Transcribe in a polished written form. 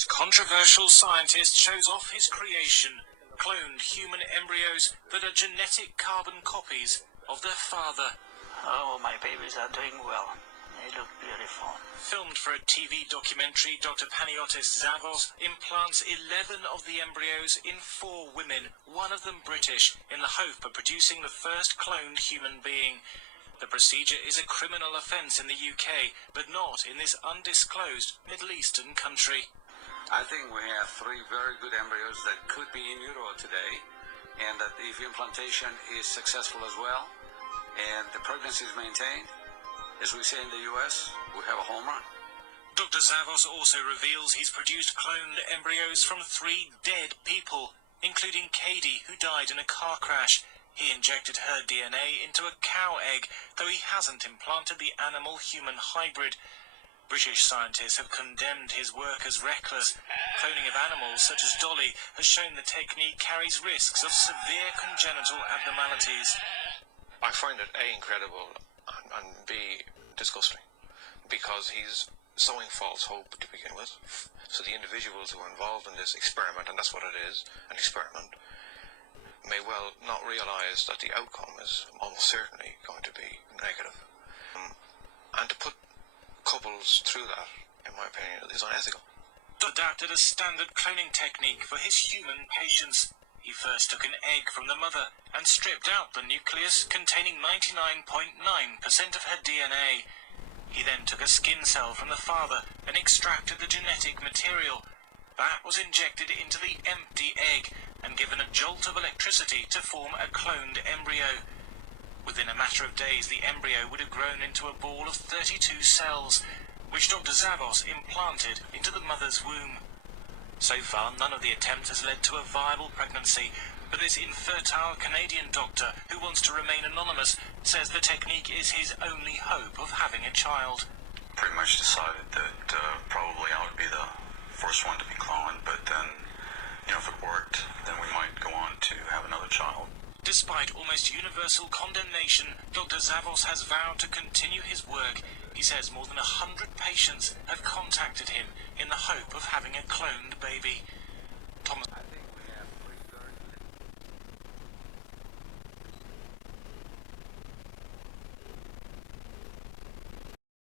This controversial scientist shows off his creation, cloned human embryos that are genetic carbon copies of their father. Oh, my babies are doing well. They look beautiful. Filmed for a TV documentary, Dr. Panagiotis Zavos implants 11 of the embryos in 4 women, one of them British, in the hope of producing the first cloned human being. The procedure is a criminal offence in the UK, but not in this undisclosed Middle Eastern country. I think we have 3 very good embryos that could be in utero today, and that if implantation is successful as well, and the pregnancy is maintained, as we say in the US, we have a home run. Dr. Zavos also reveals he's produced cloned embryos from 3 dead people, including Katie, who died in a car crash. He injected her DNA into a cow egg, though he hasn't implanted the animal-human hybrid. British scientists have condemned his work as reckless. Cloning of animals, such as Dolly, has shown the technique carries risks of severe congenital abnormalities. I find it A, incredible, and B, disgusting, because he's sowing false hope to begin with. So the individuals who are involved in this experiment, and that's what it is, an experiment, may well not realise that the outcome is almost certainly going to be negative. And to put couples through that, in my opinion, is unethical. Adapted a standard cloning technique for his human patients. He first took an egg from the mother and stripped out the nucleus containing 99.9% of her DNA. He then took a skin cell from the father and extracted the genetic material. That was injected into the empty egg and given a jolt of electricity to form a cloned embryo. Within a matter of days, the embryo would have grown into a ball of 32 cells, which Dr. Zavos implanted into the mother's womb. So far, none of the attempts has led to a viable pregnancy, but this infertile Canadian doctor, who wants to remain anonymous, says the technique is his only hope of having a child. Pretty much decided that probably I would be the first one to be cloned, but then, if it worked, then we might go on to have another child. Despite almost universal condemnation, Dr. Zavos has vowed to continue his work. He says more than 100 patients have contacted him in the hope of having a cloned baby. Thomas.